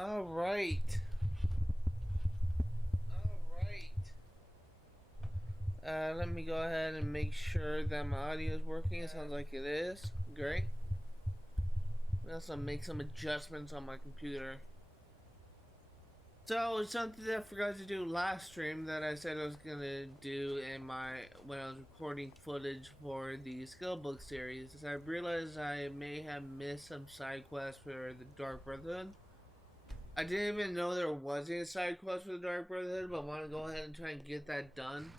All right. Let me go ahead and make sure that my audio is working. It sounds like it is. Great. I also make some adjustments on my computer. So something that I forgot to do last stream that I said I was gonna do in when I was recording footage for the skill book series is I realized I may have missed some side quests for the Dark Brotherhood. I didn't even know there was a side quest for the Dark Brotherhood, but I want to go ahead and try and get that done.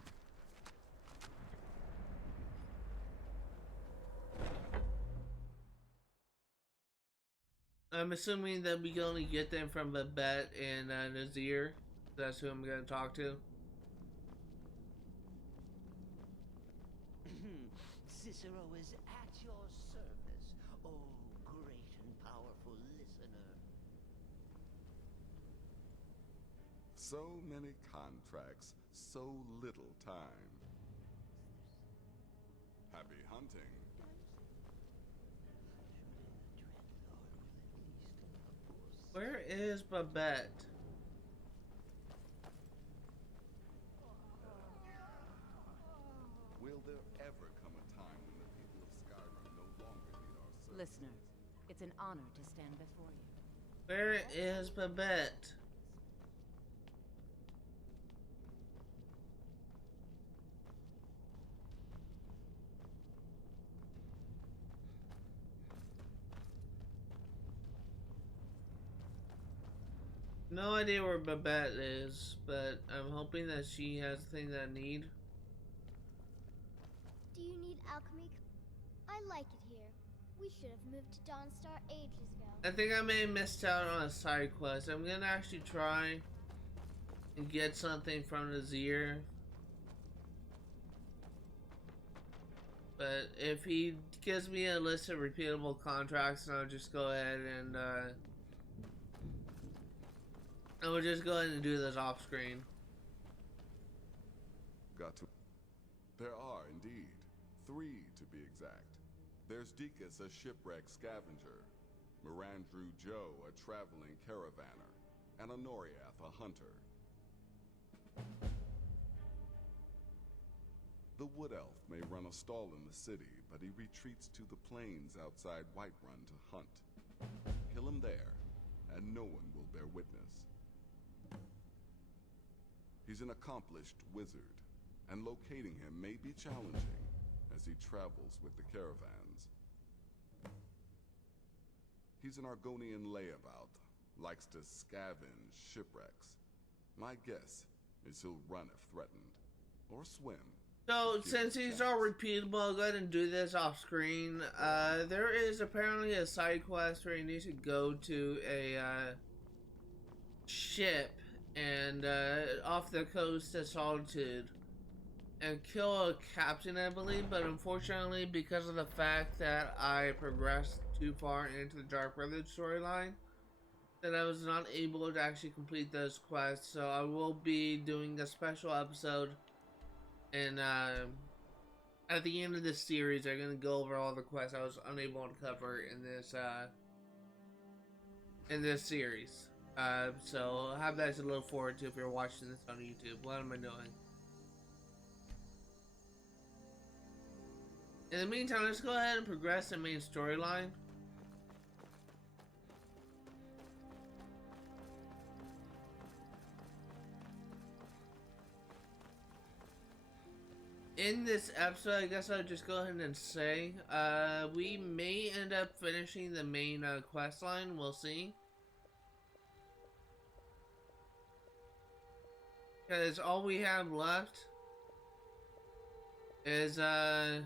I'm assuming that we can only get them from Babette and Nazir. That's who I'm going to talk to. Cicero is at your service, oh great and powerful listener. So many contracts, so little time. Happy hunting. Where is Babette? Will there ever come a time when the people of Skyrim no longer need our service? Listener, it's an honor to stand before you. Where is Babette? No idea where Babette is, but I'm hoping that she has the thing that I need. Do you need alchemy? I like it here. We should have moved to Dawnstar ages ago. I think I may have missed out on a side quest. I'm gonna actually try and get something from Nazir. But if he gives me a list of repeatable contracts, then I'll just go ahead and I will just go ahead and do this off screen. Got to. There are indeed 3 to be exact. There's Deacus, a shipwreck scavenger, Mirandrew Joe, a traveling caravaner, and Honoriath, a hunter. The Wood Elf may run a stall in the city, but he retreats to the plains outside Whiterun to hunt. Kill him there, and no one will bear witness. He's an accomplished wizard, and locating him may be challenging as he travels with the caravans. He's an Argonian layabout, likes to scavenge shipwrecks. My guess is he'll run if threatened, or swim. So, since these are repeatable, I'll go ahead and do this off screen. There is apparently a side quest where you need to go to a ship and off the coast of Solitude and kill a captain, I believe, but unfortunately, because of the fact that I progressed too far into the Dark Brotherhood storyline, that I was not able to actually complete those quests. So I will be doing a special episode, and at the end of this series, I'm gonna go over all the quests I was unable to cover in this series. So have that to look forward to if you're watching this on YouTube. What am I doing? In the meantime, let's go ahead and progress the main storyline. In this episode, I guess I'll just go ahead and say, we may end up finishing the main quest line. We'll see. Because all we have left is the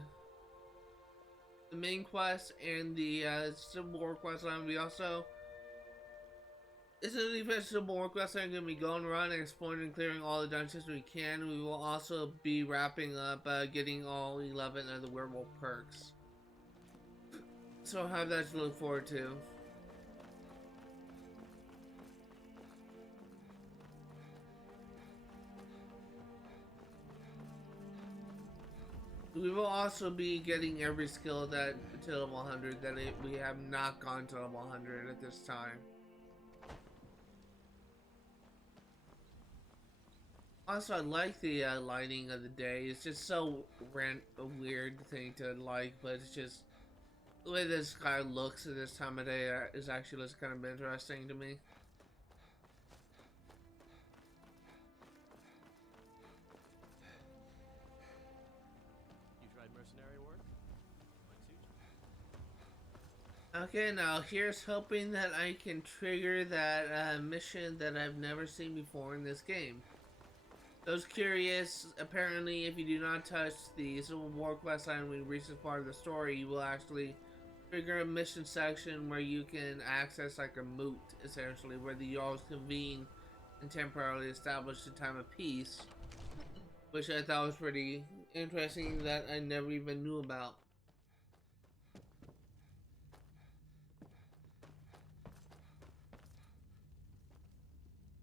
main quest and the Civil War quest line. We also, this is the Civil War quest line. Going to be going around and exploring and clearing all the dungeons we can. We will also be wrapping up getting all 11 of the werewolf perks. So have that to look forward to. We will also be getting every skill that to level 100 that we have not gone to level 100 at this time. Also, I like the lighting of the day. It's just so a weird thing to like, but it's just the way this sky looks at this time of day is actually just kind of interesting to me. You tried mercenary work? Might suit you. Okay, now here's hoping that I can trigger that mission that I've never seen before in this game. Those curious, apparently if you do not touch the Civil War questline when you reach this part of the story, you will actually trigger a mission section where you can access like a moot, essentially, where the Jarls convene and temporarily establish a time of peace, which I thought was pretty interesting that I never even knew about.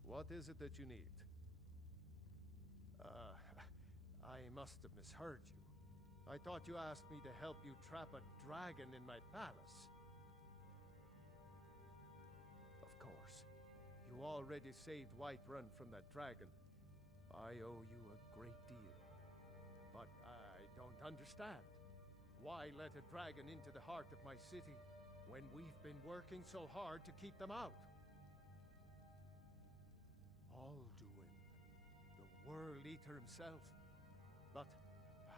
What is it that you need? I must have misheard you. I thought you asked me to help you trap a dragon in my palace. Of course. You already saved Whiterun from that dragon. I owe you a great deal. But I don't understand. Why let a dragon into the heart of my city when we've been working so hard to keep them out? Alduin, the World Eater himself. But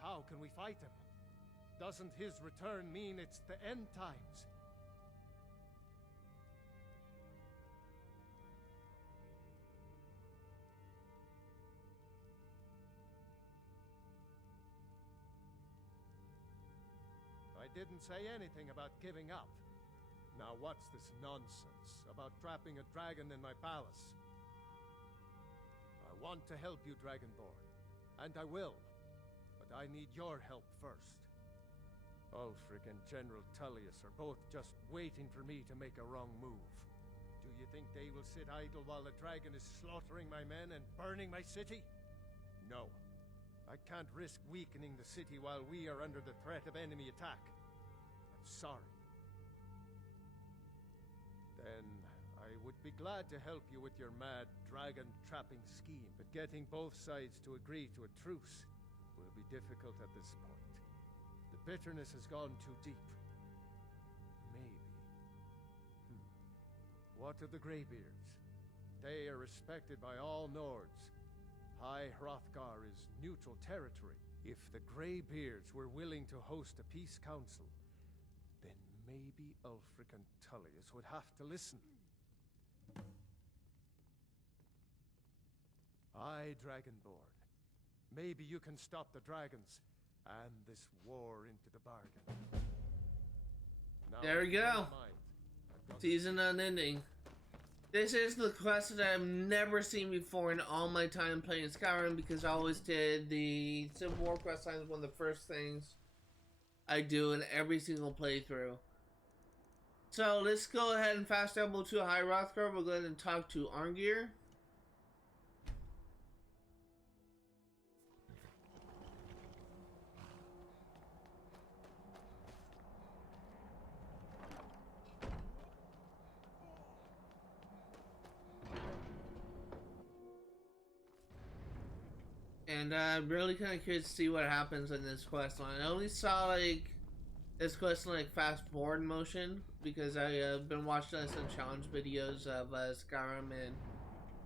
how can we fight him? Doesn't his return mean it's the end times? I didn't say anything about giving up. Now what's this nonsense about trapping a dragon in my palace? I want to help you, Dragonborn, and I will. But I need your help first. Ulfric and General Tullius are both just waiting for me to make a wrong move. Do you think they will sit idle while the dragon is slaughtering my men and burning my city? No. I can't risk weakening the city while we are under the threat of enemy attack. I'm sorry. Then I would be glad to help you with your mad dragon-trapping scheme, but getting both sides to agree to a truce will be difficult at this point. The bitterness has gone too deep. Maybe. What of the Greybeards? They are respected by all Nords. High Hrothgar is neutral territory. If the Greybeards were willing to host a peace council, then maybe Ulfric and Tullius would have to listen. Aye, Dragonborn. Maybe you can stop the dragons and this war into the bargain. Now, There we go. Season Unending. This is the quest that I've never seen before in all my time playing Skyrim, because I always did the Civil War quest line is one of the first things I do in every single playthrough. So let's go ahead and fast travel to High Hrothgar. We'll go ahead and talk to Arngir. And I'm really kind of curious to see what happens in this quest line. I only saw like this quest line like fast forward motion because I've been watching some challenge videos of Skyrim and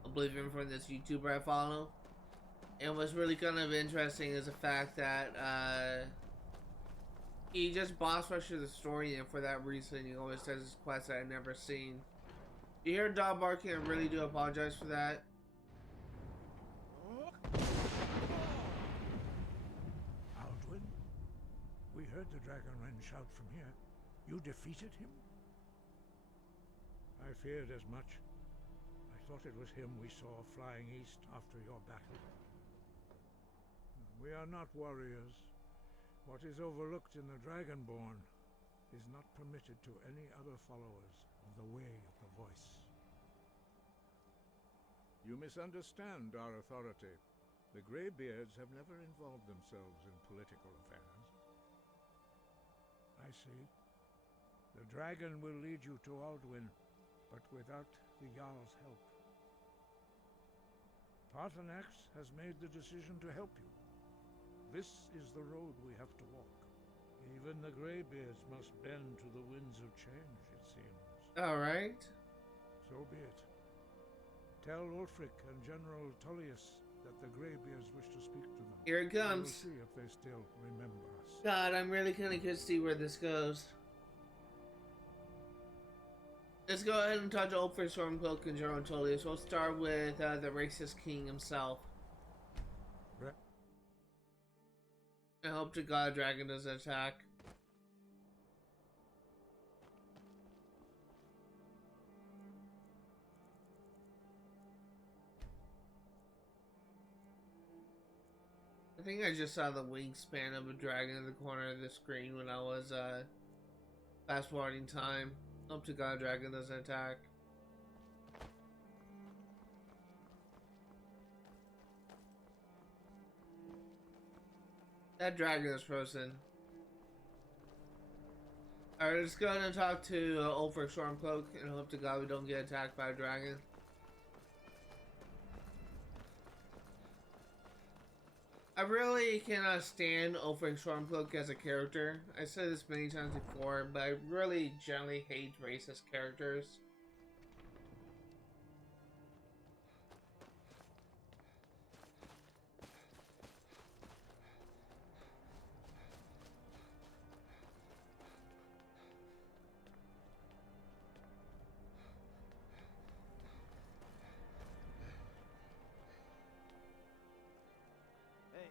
Oblivion from this YouTuber I follow. And what's really kind of interesting is the fact that he just boss rushes the story, and for that reason he always does this quest that I've never seen. You hear a dog barking, I really do apologize for that. Alduin, we heard the Dragonren shout from here. You defeated him? I feared as much. I thought it was him we saw flying east after your battle. We are not warriors. What is overlooked in the Dragonborn is not permitted to any other followers of the Way of the Voice. You misunderstand our authority. The Greybeards have never involved themselves in political affairs. I see. The dragon will lead you to Alduin, but without the Jarl's help. Arthanax has made the decision to help you. This is the road we have to walk. Even the Greybeards must bend to the winds of change, it seems. Alright. So be it. Tell Ulfric and General Tullius that the Greybeards wish to speak to them. Here it comes. We'll see if they still remember us. God, I'm really kind of curious to see where this goes. Let's go ahead and talk to Ulfric, Stormcloak, and General Tullius. We'll start with the racist king himself. Right. I hope to God Dragon doesn't attack. I think I just saw the wingspan of a dragon in the corner of the screen when I was fast forwarding time. Hope to God Dragon doesn't attack. That dragon is frozen. Alright, let's go ahead and talk to Ulfric Stormcloak and hope to God we don't get attacked by a dragon. I really cannot stand Ulfric Stormcloak as a character. I said this many times before, but I really generally hate racist characters. Hey,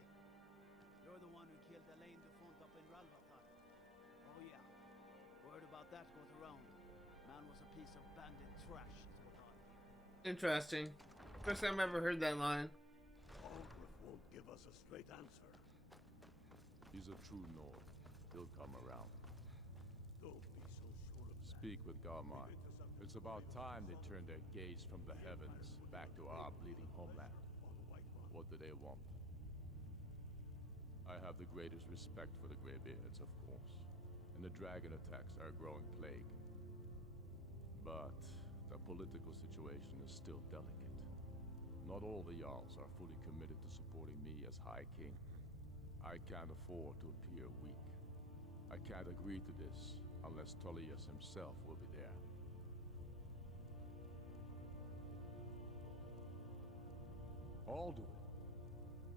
you're the one who killed Elaine Defunt up in Ralvathar. Oh yeah, word about that goes around. Man was a piece of bandit trash, is what I hear. Interesting. First time I ever heard that line. Ulfric won't give us a straight answer. He's a true Nord. He'll come around. Don't be so sure of that. Speak with Garmai. It's about time they turned their gaze from the heavens back to our bleeding homeland. What do they want? I have the greatest respect for the Greybeards, of course, and the dragon attacks are a growing plague. But the political situation is still delicate. Not all the Jarls are fully committed to supporting me as High King. I can't afford to appear weak. I can't agree to this unless Tullius himself will be there. Alduin,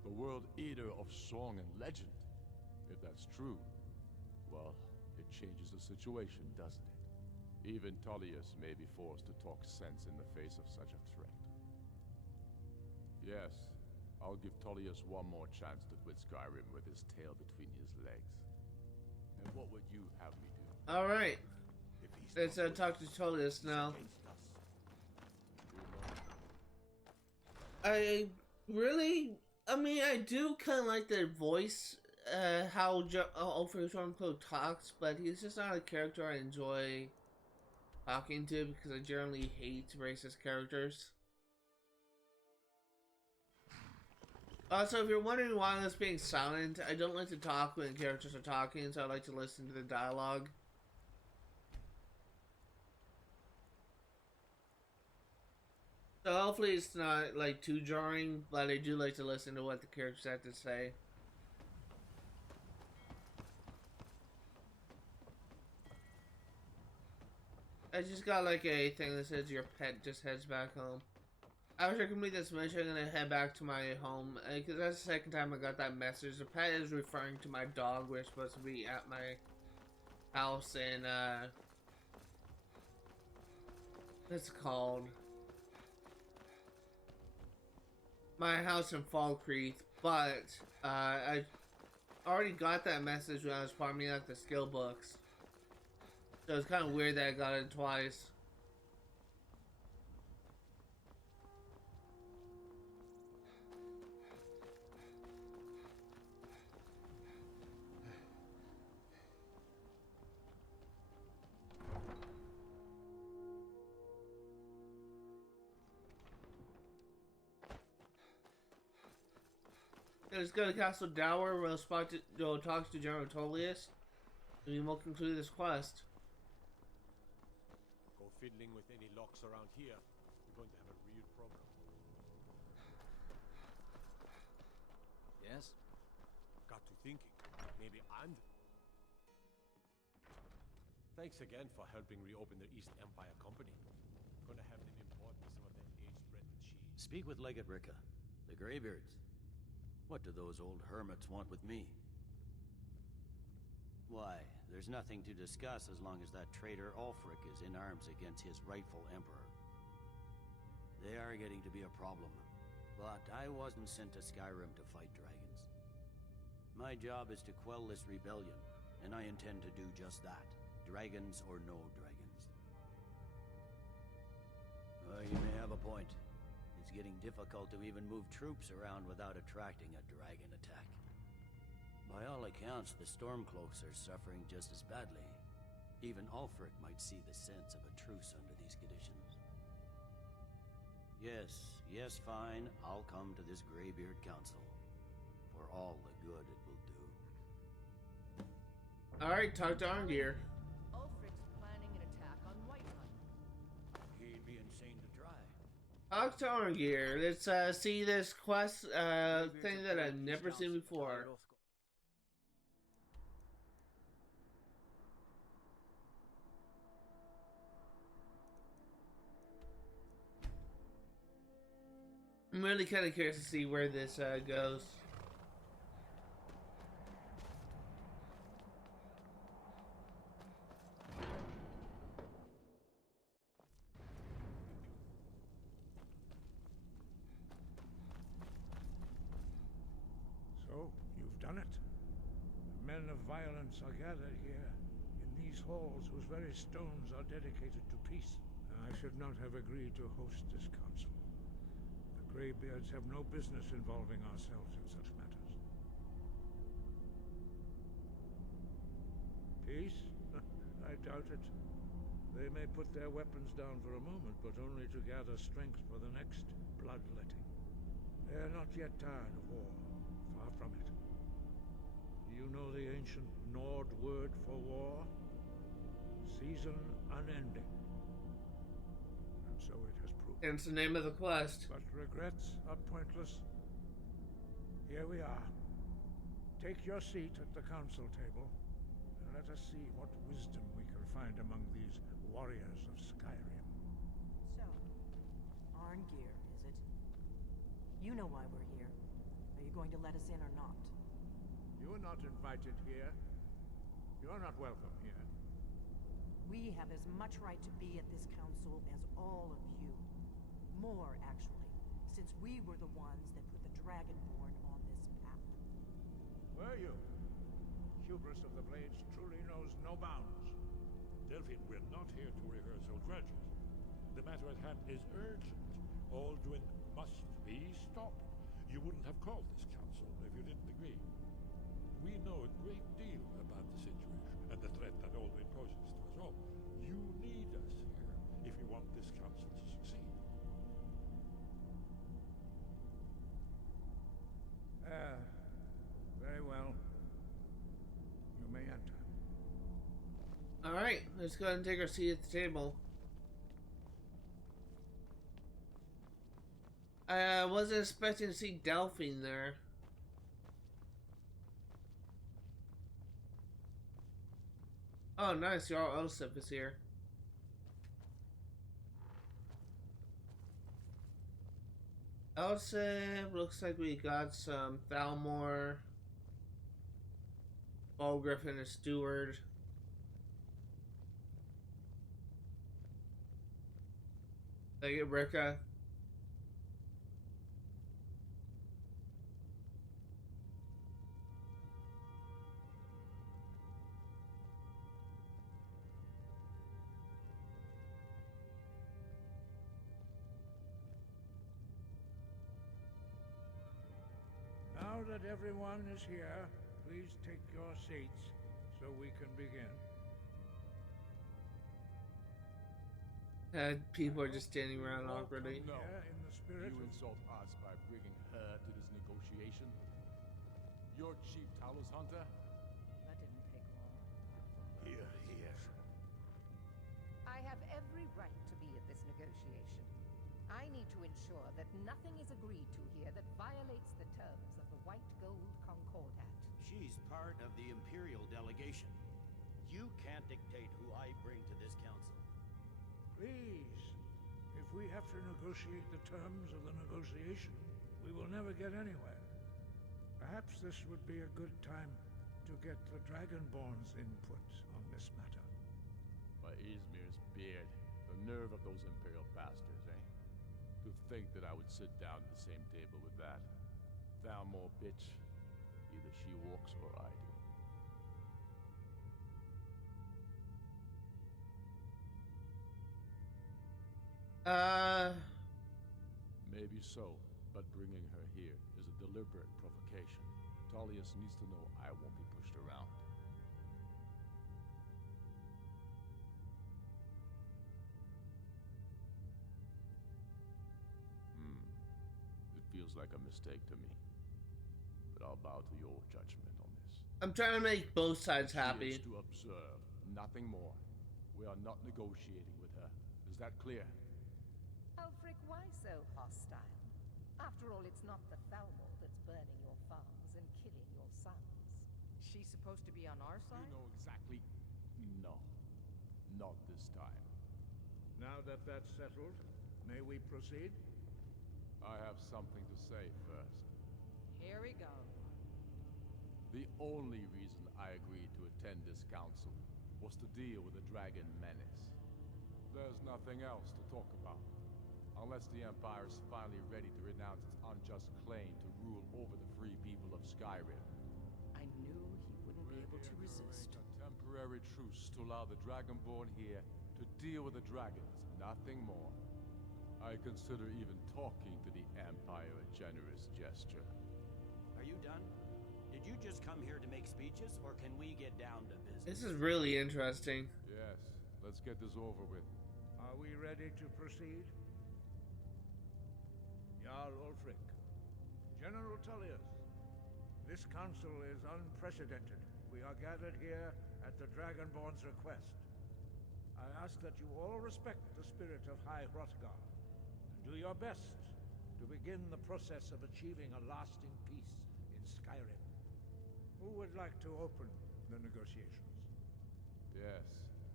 the World Eater of song and legend. If that's true, well, it changes the situation, doesn't it? Even Tullius may be forced to talk sense in the face of such a threat. Yes, I'll give Tullius one more chance to quit Skyrim with his tail between his legs. And what would you have me do? Alright. If he's Let's not talk to Tullius now. against us, I mean, I do kind of like their voice, how Ulfric Stormcloak talks, but he's just not a character I enjoy talking to because I generally hate racist characters. Also, if you're wondering why I was being silent, I don't like to talk when characters are talking, so I like to listen to the dialogue. So hopefully it's not like too jarring, but I do like to listen to what the characters have to say. I just got like a thing that says your pet just heads back home. After I complete this mission, I'm gonna head back to my home because that's the second time I got that message. The pet is referring to my dog. We're supposed to be at my house in what's it called? My house in Fall Creek, but I already got that message when I was farming out the skill books. So it's kind of weird that I got it twice. Let's go to Castle Dower, where we'll talk to General Tullius, and we will conclude this quest. Go fiddling with any locks around here. We're going to have a real problem. thinking. Maybe I'm... Thanks again for helping reopen the East Empire Company. Gonna have them import me some of that aged bread and cheese. Speak with Legate Ricca, the Greybeards. What do those old hermits want with me? Why, there's nothing to discuss as long as that traitor Ulfric is in arms against his rightful emperor. They are getting to be a problem, but I wasn't sent to Skyrim to fight dragons. My job is to quell this rebellion, and I intend to do just that, dragons or no dragons. You may have a point. It's getting difficult to even move troops around without attracting a dragon attack. By all accounts, the Stormcloaks are suffering just as badly. Even Ulfric might see the sense of a truce under these conditions. Yes, fine. I'll come to this Greybeard Council. For all the good it will do. Alright, talk to Arngeir. Ulfric's planning an attack on Whiterun. He'd be insane to try. Talk to Arngeir. Let's see this quest thing that I've never seen before. I'm really kind of curious to see where this goes. So, you've done it. The men of violence are gathered here, in these halls whose very stones are dedicated to peace. I should not have agreed to host this council. The Greybeards have no business involving ourselves in such matters. Peace? I doubt it. They may put their weapons down for a moment, but only to gather strength for the next bloodletting. They are not yet tired of war. Far from it. Do you know the ancient Nord word for war? Season unending. And so it has proved. Hence the name of the quest. But regrets are pointless. Here we are. Take your seat at the council table, and let us see what wisdom we can find among these warriors of Skyrim. So, Arngeir, is it? You know why we're here. Are you going to let us in or not? You are not invited here. You are not welcome here. We have as much right to be at this council as all of you. More, actually, since we were the ones that put the Dragonborn on this path. Were you? Hubris of the Blades truly knows no bounds. Delphine, we're not here to rehearse old grudges. The matter at hand is urgent. Alduin must be stopped. You wouldn't have called this council if you didn't agree. We know a great deal about the situation and the threat that Alduin poses to us all. You need us here if you want this council to succeed. Very well. You may enter. Alright, let's go ahead and take our seat at the table. I wasn't expecting to see Delphine there. Oh, nice. Jarl Osip is here. Osip, looks like we got some Thalmor. Paul Griffin is steward. Legate Ricca. Now that everyone is here, please take your seats so we can begin. People are just standing around awkwardly. No. In the spirit You of... insult us by bringing her to this negotiation? You're Chief Talos Hunter? That didn't take long. Here, here. I have every right to be at this negotiation. I need to ensure that nothing is agreed to here that violates the terms of the White Gold Concordat. She's part of the Imperial delegation. You can't dictate who I bring to this council. Please, if we have to negotiate the terms of the negotiation, we will never get anywhere. Perhaps this would be a good time to get the Dragonborn's input on this matter. By Izmir's beard, the nerve of those Imperial bastards, eh? To think that I would sit down at the same table with that. Thalmor bitch. Either she walks or I do. Maybe so, but bringing her here is a deliberate provocation. Tullius needs to know I won't be pushed around. It feels like a mistake to me. But I'll bow to your judgment on this. I'm trying to make both sides happy. She is to observe, nothing more. We are not negotiating with her. Is that clear? Ulfric, why so hostile? After all, it's not the Thalmor that's burning your farms and killing your sons. She's supposed to be on our side? You know exactly... No. Not this time. Now that that's settled, may we proceed? I have something to say first. Here we go. The only reason I agreed to attend this council was to deal with the dragon menace. There's nothing else to talk about. Unless the Empire is finally ready to renounce its unjust claim to rule over the free people of Skyrim. I knew he wouldn't be able to resist. A temporary truce to allow the Dragonborn here to deal with the dragons, nothing more. I consider even talking to the Empire a generous gesture. Are you done? Did you just come here to make speeches, or can we get down to business? This is really interesting. Yes, let's get this over with. Are we ready to proceed? Jarl Ulfric, General Tullius, this council is unprecedented. We are gathered here at the Dragonborn's request. I ask that you all respect the spirit of High Hrothgar, and do your best to begin the process of achieving a lasting peace in Skyrim. Who would like to open the negotiations? Yes,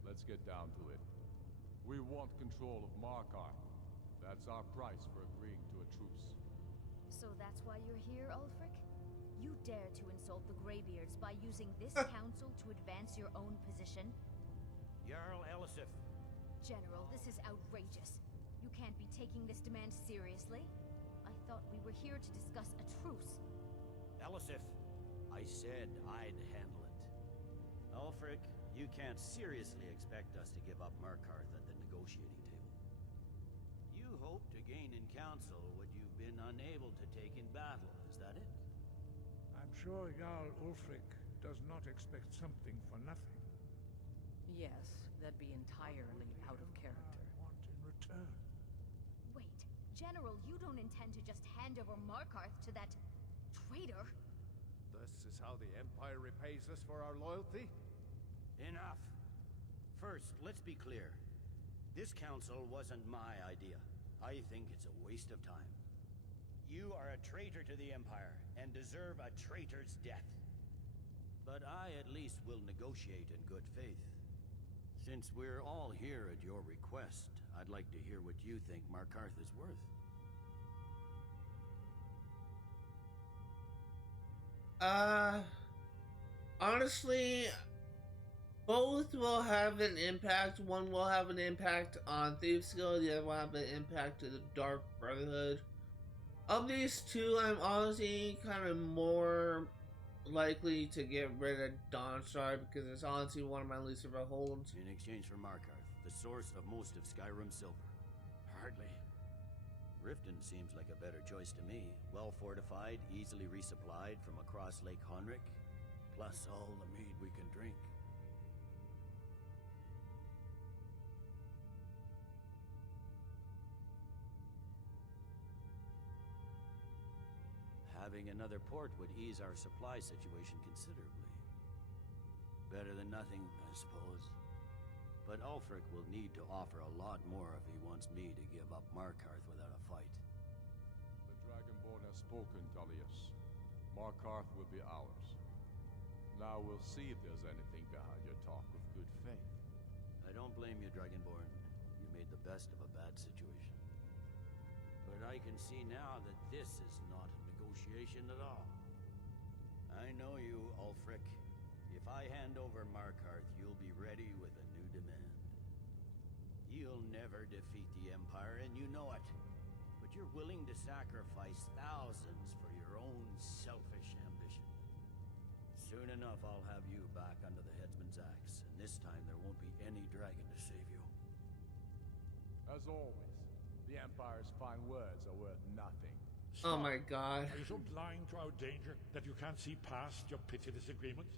let's get down to it. We want control of Markarth. That's our price for agreeing to a truce. So that's why you're here, Ulfric? You dare to insult the Greybeards by using this council to advance your own position? Jarl Elisif. General, this is outrageous. You can't be taking this demand seriously. I thought we were here to discuss a truce. Elisif, I said I'd handle it. Ulfric, you can't seriously expect us to give up Markarth at the negotiating table. You hope to gain in council what you've been unable to take in battle, is that it? I'm sure Jarl Ulfric does not expect something for nothing. Yes, that'd be entirely out of character. Want in return. Wait, General, you don't intend to just hand over Markarth to that traitor? This is how the Empire repays us for our loyalty? Enough. First, let's be clear. This council wasn't my idea. I think it's a waste of time. You are a traitor to the Empire, and deserve a traitor's death. But I at least will negotiate in good faith. Since we're all here at your request, I'd like to hear what you think Markarth is worth. Honestly, both will have an impact. One will have an impact on Thieves Guild, the other will have an impact to the Dark Brotherhood. Of these two, I'm honestly kind of more likely to get rid of Dawnstar because it's honestly one of my least favorite holds. In exchange for Markarth, the source of most of Skyrim silver. Hardly. Riften seems like a better choice to me. Well fortified, easily resupplied from across Lake Honric, plus all the mead we can drink. Having another port would ease our supply situation considerably. Better than nothing, I suppose. But Ulfric will need to offer a lot more if he wants me to give up Markarth without a fight. The Dragonborn has spoken, Tullius. Markarth will be ours. Now we'll see if there's anything behind your talk of good faith. I don't blame you, Dragonborn. You made the best of a bad situation. But I can see now that this is not a negotiation at all. I know you, Ulfric. If I hand over Markarth, you'll be ready with a new demand. You'll never defeat the Empire, and you know it. But you're willing to sacrifice thousands for your own selfish ambition. Soon enough, I'll have you back under the headsman's axe, and this time there won't be any dragon to save you. As always, the Empire's fine words are worth nothing. Oh my god. Are you so blind to our danger that you can't see past your petty disagreements?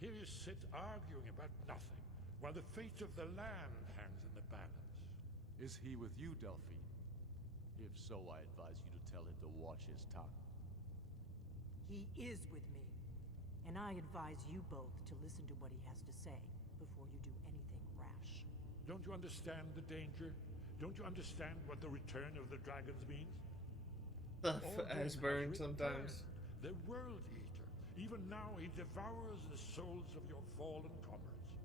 Here you sit arguing about nothing, while the fate of the land hangs in the balance. Is he with you, Delphine? If so, I advise you to tell him to watch his tongue. He is with me. And I advise you both to listen to what he has to say before you do anything rash. Don't you understand the danger? Don't you understand what the return of the dragons means? As burned sometimes. The World Eater. Even now he devours the souls of your fallen comrades.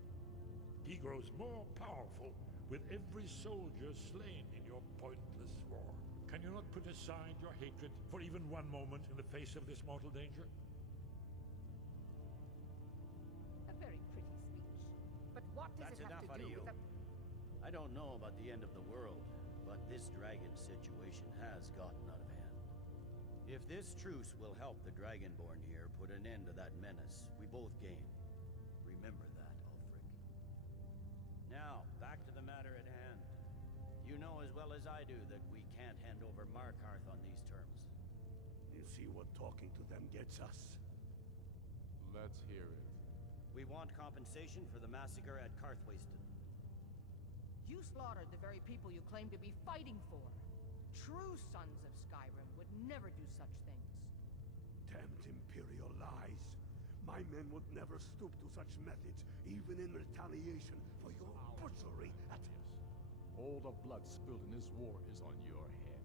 He grows more powerful with every soldier slain in your pointless war. Can you not put aside your hatred for even one moment in the face of this mortal danger? A very pretty speech. But what does That's it have enough to out do of you. with the... I don't know about the end of the world, but this dragon situation has gotten out of hand. If this truce will help the Dragonborn here put an end to that menace, we both gain. Remember that, Ulfric. Now, back to the matter at hand. You know as well as I do that we can't hand over Markarth on these terms. You see what talking to them gets us? Let's hear it. We want compensation for the massacre at Karthwasten. You slaughtered the very people you claim to be fighting for. True sons of Skyrim would never do such things. Damned Imperial lies. My men would never stoop to such methods, even in retaliation for your butchery at... All the blood spilled in this war is on your head.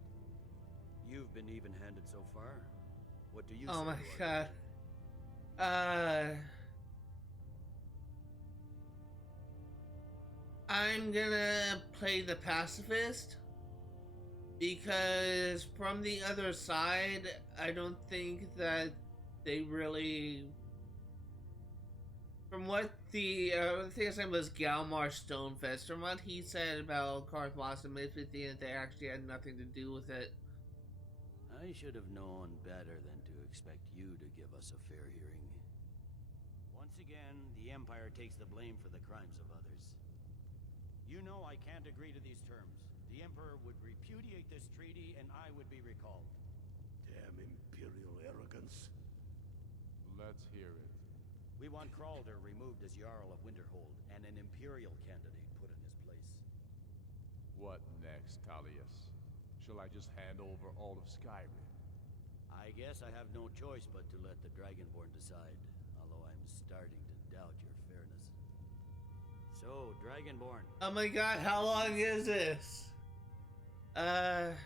You've been even-handed so far. What do you Oh say my to god. I'm gonna play the pacifist because from the other side, I don't think that they really. From what the I think his name was Galmar Stonefest, from what he said about Karthwasten, makes me think that they actually had nothing to do with it. I should have known better than to expect you to give us a fair hearing. Once again, the Empire takes the blame for the crimes of others. You know I can't agree to these terms. The Emperor would repudiate this treaty and I would be recalled. Damn Imperial arrogance. Let's hear it. We want Kralder removed as Jarl of Winterhold and an Imperial candidate put in his place. What next, Tullius? Shall I just hand over all of Skyrim? I guess I have no choice but to let the Dragonborn decide, although I'm starting to doubt your fairness. So, Dragonborn. Oh my god, how long is this? I'm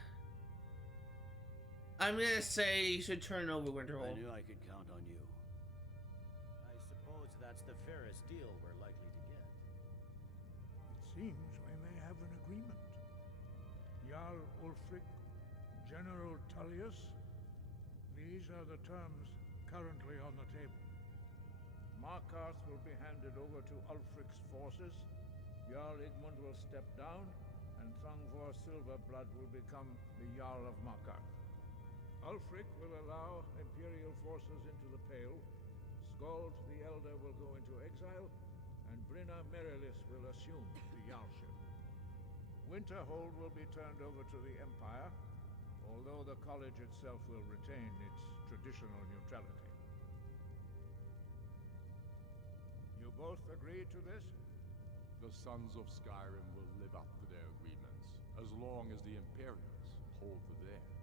gonna say you should turn over Winterhold. I knew I could count on you. I suppose that's the fairest deal we're likely to get. It seems we may have an agreement. Jarl Ulfric, General Tullius, these are the terms currently on the table. Markarth will be handed over to Ulfric's forces, Jarl Igmund will step down, and Thangvor Silverblood will become the Jarl of Markarth. Ulfric will allow Imperial forces into the Pale, Skald the Elder will go into exile, and Brynna Merilis will assume the Jarlship. Winterhold will be turned over to the Empire, although the college itself will retain its traditional neutrality. You both agree to this? The Sons of Skyrim will live up to their agreements, as long as the Imperials hold to theirs.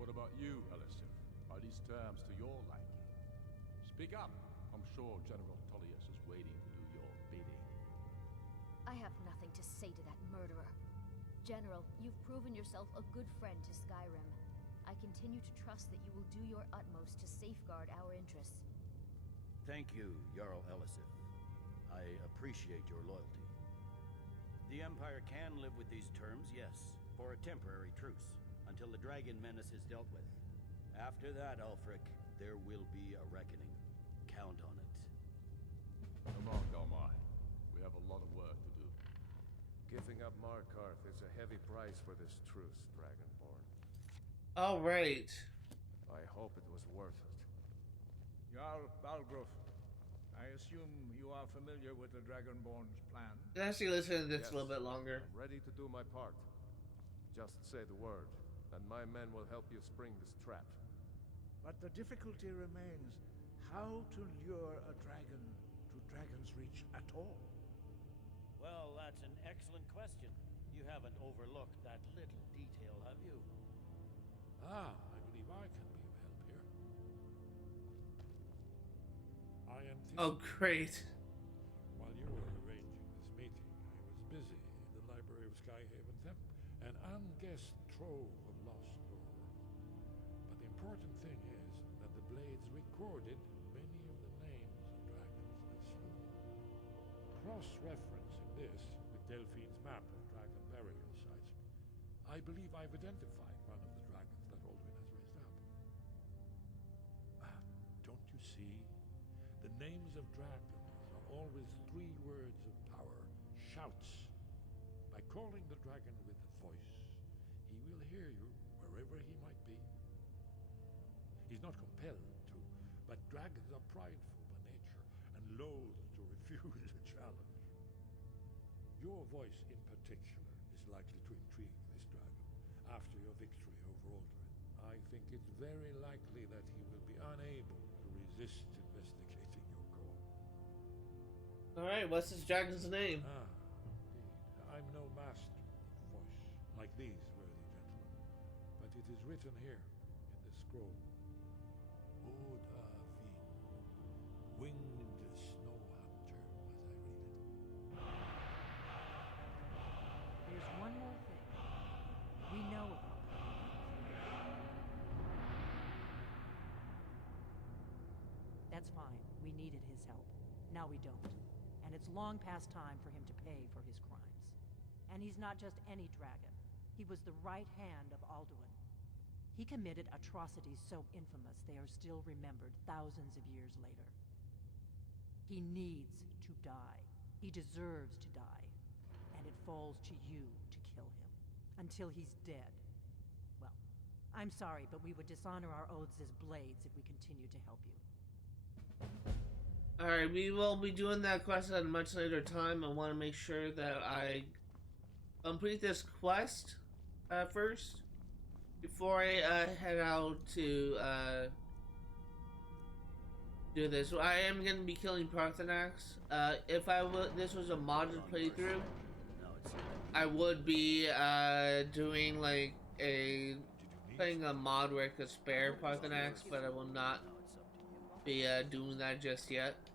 What about you, Elisif? Are these terms to your liking? Speak up! I'm sure General Tullius is waiting to do your bidding. I have nothing to say to that murderer. General, you've proven yourself a good friend to Skyrim. I continue to trust that you will do your utmost to safeguard our interests. Thank you, Jarl Elisif. I appreciate your loyalty. The Empire can live with these terms, yes, for a temporary truce, until the dragon menace is dealt with. After that, Ulfric, there will be a reckoning. Count on it. Come on, Galmar. We have a lot of work to do. Giving up Markarth is a heavy price for this truce, Dragonborn. All right. I hope it was worth it. Jarl Balgruuf, I assume you are familiar with the Dragonborn's plan? Let's actually listen to this a little bit longer. I'm ready to do my part. Just say the word, and my men will help you spring this trap. But the difficulty remains how to lure a dragon to Dragon's Reach at all. Well, that's an excellent question. You haven't overlooked that little detail, have you? Ah, I believe I can be of help here. I anticipate... Oh, great. While you were arranging this meeting, I was busy in the library of Skyhaven Temp, an unguessed trove of lost lore. But the important thing is that the blades recorded many of the names of dragons they slew. Cross-referencing this with Delphine's map of dragon burial sites, I believe I've identified one of the dragons that Alduin has raised up. Don't you see? The names of dragons are always 3 words of power, shouts. By calling the dragon with a voice, he will hear you wherever he might be. He's not compelled to, but dragons are prideful by nature and loath to refuse a challenge. Your voice in particular is likely to intrigue this dragon after your victory over Alduin. I think it's very likely that he will be unable to resist investigating your call. Alright, what's this dragon's name? Indeed. I'm no master of voice, like these worthy gentlemen, but it is written here in the scroll. Odavin, winged snow hunter, as I read it. There's one more thing. We know about that. That's fine. We needed his help. Now we don't. And it's long past time for him to pay for his crimes. And he's not just any dragon. He was the right hand of Alduin. He committed atrocities so infamous they are still remembered thousands of years later. He needs to die. He deserves to die. And it falls to you to kill him. Until he's dead. Well, I'm sorry, but we would dishonor our oaths as blades if we continue to help you. Alright, we will be doing that quest at a much later time. I want to make sure that I complete this quest first before I head out to do this. I am going to be killing Parthenax. If this was a modded playthrough, I would be doing like playing a mod where I could spare Parthenax, but I will not be doing that just yet.